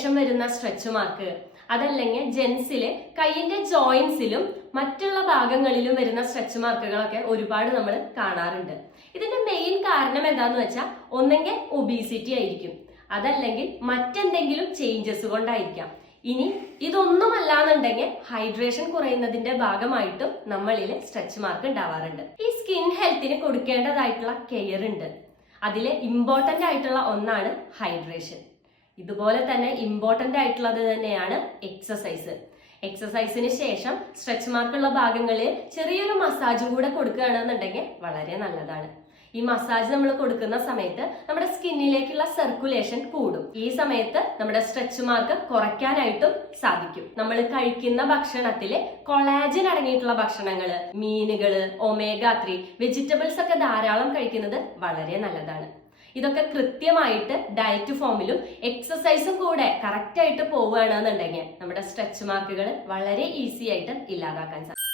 ശേഷം വരുന്ന stretch mark, അതല്ലെങ്കിൽ ജെൻസിലെ കൈയിന്റെ ജോയിന്റ്സിലും മറ്റുള്ള ഭാഗങ്ങളിലും വരുന്ന സ്ട്രെച്ച് മാർക്കുകളൊക്കെ ഒരുപാട് നമ്മൾ കാണാറുണ്ട്. ഇതിന്റെ മെയിൻ കാരണം എന്താന്ന് വെച്ചാൽ ഒന്നെങ്കിൽ ഒബീസിറ്റി ആയിരിക്കും, അതല്ലെങ്കിൽ മറ്റെന്തെങ്കിലും ചേഞ്ചസ് കൊണ്ടായിരിക്കാം. ഇനി ഇതൊന്നുമല്ലാന്നുണ്ടെങ്കിൽ ഹൈഡ്രേഷൻ കുറയുന്നതിന്റെ ഭാഗമായിട്ടും നമ്മളിൽ സ്ട്രെച്ച് മാർക്ക് ഉണ്ടാവാറുണ്ട്. ഈ സ്കിൻ ഹെൽത്തിന് കൊടുക്കേണ്ടതായിട്ടുള്ള കെയർ ഉണ്ട്. അതിലെ ഇമ്പോർട്ടന്റ് ആയിട്ടുള്ള ഒന്നാണ് ഹൈഡ്രേഷൻ. ഇതുപോലെ തന്നെ ഇമ്പോർട്ടന്റ് ആയിട്ടുള്ളത് തന്നെയാണ് എക്സസൈസ്. എക്സസൈസിന് ശേഷം സ്ട്രെച്ച് മാർക്കുള്ള ഭാഗങ്ങളിൽ ചെറിയൊരു മസാജും കൂടെ കൊടുക്കുകയാണെന്നുണ്ടെങ്കിൽ വളരെ നല്ലതാണ്. ഈ മസാജ് നമ്മൾ കൊടുക്കുന്ന സമയത്ത് നമ്മുടെ സ്കിന്നിലേക്കുള്ള സർക്കുലേഷൻ കൂടും. ഈ സമയത്ത് നമ്മുടെ സ്ട്രെച്ച് മാർക്ക് കുറയ്ക്കാനായിട്ടും സാധിക്കും. നമ്മൾ കഴിക്കുന്ന ഭക്ഷണത്തില് കൊളാജൻ അടങ്ങിയിട്ടുള്ള ഭക്ഷണങ്ങള്, മീനുകള്, ഒമേഗ 3 വെജിറ്റബിൾസ് ഒക്കെ ധാരാളം കഴിക്കുന്നത് വളരെ നല്ലതാണ്. ഇതൊക്കെ കൃത്യമായിട്ട് ഡയറ്റ് ഫോമിലും എക്സസൈസും കൂടെ കറക്റ്റ് ആയിട്ട് പോവുകയാണെന്നുണ്ടെങ്കിൽ നമ്മുടെ സ്ട്രെച്ച് മാർക്കുകൾ വളരെ ഈസി ആയിട്ട് ഇല്ലാതാക്കാൻ സാധിക്കും.